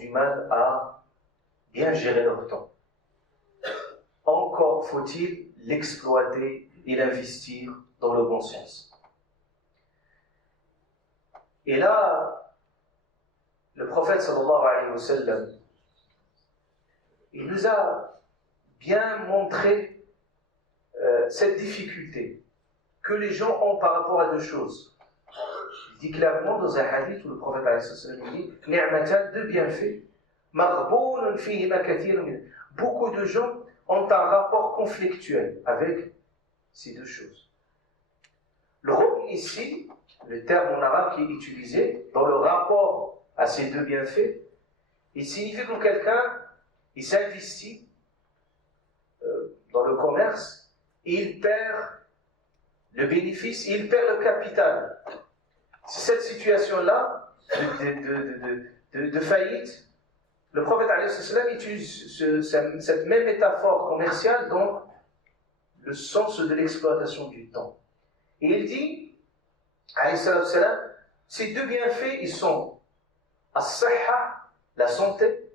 du mal à bien gérer leur temps. Encore faut-il l'exploiter et l'investir dans le bon sens. Et là, le prophète sallallahu alayhi wa sallam, il nous a bien montré cette difficulté que les gens ont par rapport à deux choses. Il dit clairement dans un hadith où le prophète alayhi wa sallam dit « Ni'matan, deux bienfaits, maghbounun fihima kathirun min » Beaucoup de gens ont un rapport conflictuel avec ces deux choses. Le rôle ici, le terme en arabe qui est utilisé dans le rapport à ces deux bienfaits, il signifie que quelqu'un il s'investit dans le commerce, il perd le bénéfice, il perd le capital. C'est cette situation-là de faillite. Le prophète alayhi salam utilise cette même métaphore commerciale dans le sens de l'exploitation du temps. Et il dit, alayhi salam, ces deux bienfaits, ils sont as-sahha, la santé,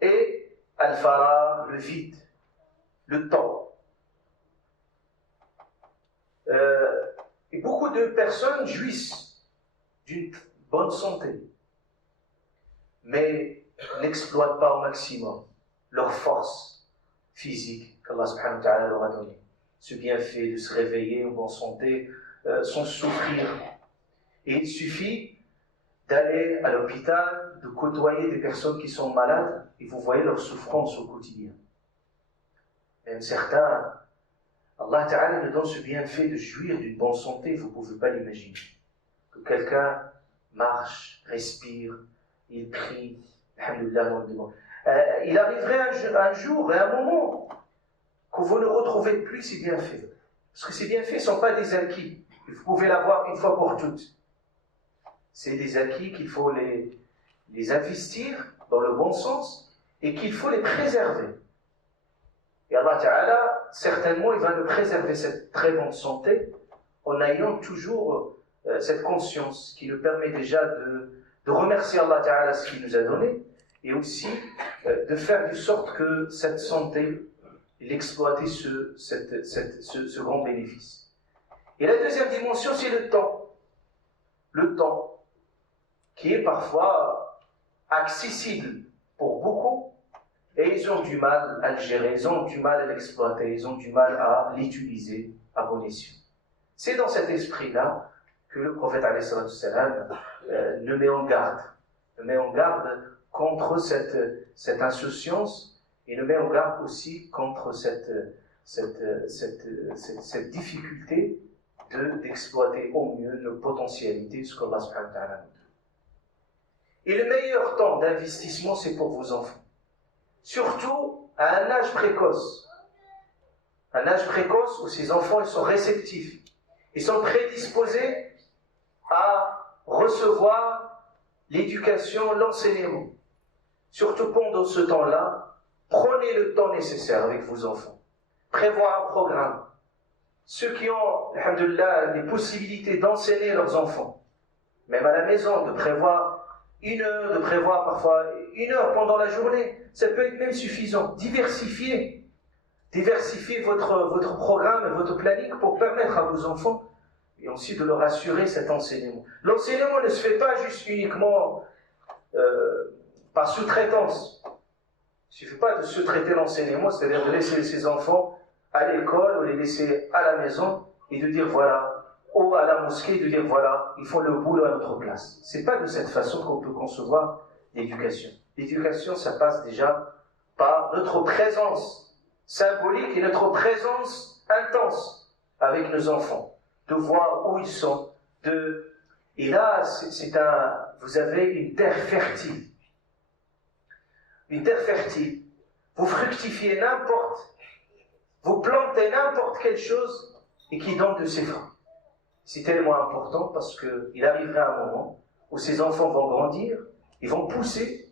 et al-faragh, le vide, le temps. Et beaucoup de personnes jouissent d'une bonne santé, mais n'exploitent pas au maximum leur force physique qu'Allah subhanahu wa ta'ala leur a donnée. Ce bienfait de se réveiller en bonne santé, sans souffrir. Et il suffit d'aller à l'hôpital, de côtoyer des personnes qui sont malades, et vous voyez leur souffrance au quotidien. Même certains, Allah Ta'ala nous donne ce bienfait de jouir d'une bonne santé, vous ne pouvez pas l'imaginer. Que quelqu'un marche, respire, il prie, alhamdoulilah, dans le demande. Il arriverait un jour et un moment que vous ne retrouvez plus ces bienfaits. Parce que ces bienfaits ne sont pas des acquis. Vous pouvez l'avoir une fois pour toutes. C'est des acquis qu'il faut les investir dans le bon sens et qu'il faut les préserver. Et Allah Ta'ala, certainement, il va nous préserver cette très bonne santé en ayant toujours cette conscience qui nous permet déjà de remercier Allah Ta'ala ce qu'il nous a donné et aussi de faire de sorte que cette santé, l'exploiter ce grand bénéfice. Et la deuxième dimension, c'est le temps. Le temps qui est parfois accessible pour beaucoup et ils ont du mal à le gérer, ils ont du mal à l'exploiter, ils ont du mal à l'utiliser à bon escient. C'est dans cet esprit-là que le prophète alayhi salam nous met en garde contre cette insouciance et nous met en garde aussi contre cette difficulté d'exploiter au mieux nos potentialités, ce qu'Allah subhanahu wa ta'ala nous donne. Et le meilleur temps d'investissement, c'est pour vos enfants. Surtout à un âge précoce. Un âge précoce où ces enfants ils sont réceptifs. Ils sont prédisposés à recevoir l'éducation, l'enseignement. Surtout pendant ce temps-là, prenez le temps nécessaire avec vos enfants. Prévoir un programme. Ceux qui ont, alhamdoulilah, les possibilités d'enseigner leurs enfants, même à la maison, de prévoir 1 heure, de prévoir parfois 1 heure pendant la journée, ça peut être même suffisant. Diversifiez votre programme et votre planning pour permettre à vos enfants et aussi de leur assurer cet enseignement. L'enseignement ne se fait pas juste uniquement par sous-traitance. Il ne suffit pas de sous-traiter l'enseignement, c'est-à-dire de laisser ses enfants à l'école ou les laisser à la maison et de dire voilà, ou à la mosquée, de dire voilà, ils font le boulot à notre place. C'est pas de cette façon qu'on peut concevoir l'éducation. L'éducation, ça passe déjà par notre présence symbolique et notre présence intense avec nos enfants, de voir où ils sont, et là, vous avez une terre fertile. Une terre fertile. Vous fructifiez vous plantez n'importe quelle chose et qui donne de ses fruits. C'est tellement important parce qu'il arrivera un moment où ces enfants vont grandir, ils vont pousser,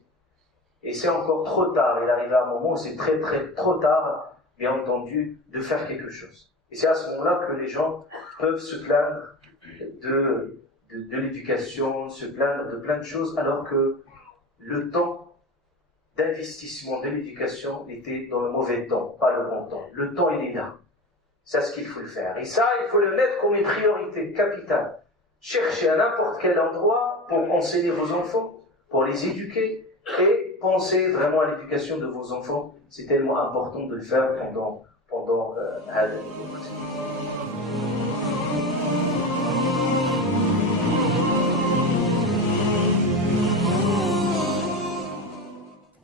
et c'est encore trop tard. Il arrivera un moment où c'est très trop tard, bien entendu, de faire quelque chose. Et c'est à ce moment-là que les gens peuvent se plaindre de l'éducation, se plaindre de plein de choses, alors que le temps d'investissement de l'éducation était dans le mauvais temps, pas le bon temps. Le temps, il est là. C'est ce qu'il faut le faire. Et ça, il faut le mettre comme une priorité capitale. Cherchez à n'importe quel endroit pour enseigner vos enfants, pour les éduquer, et pensez vraiment à l'éducation de vos enfants. C'est tellement important de le faire pendant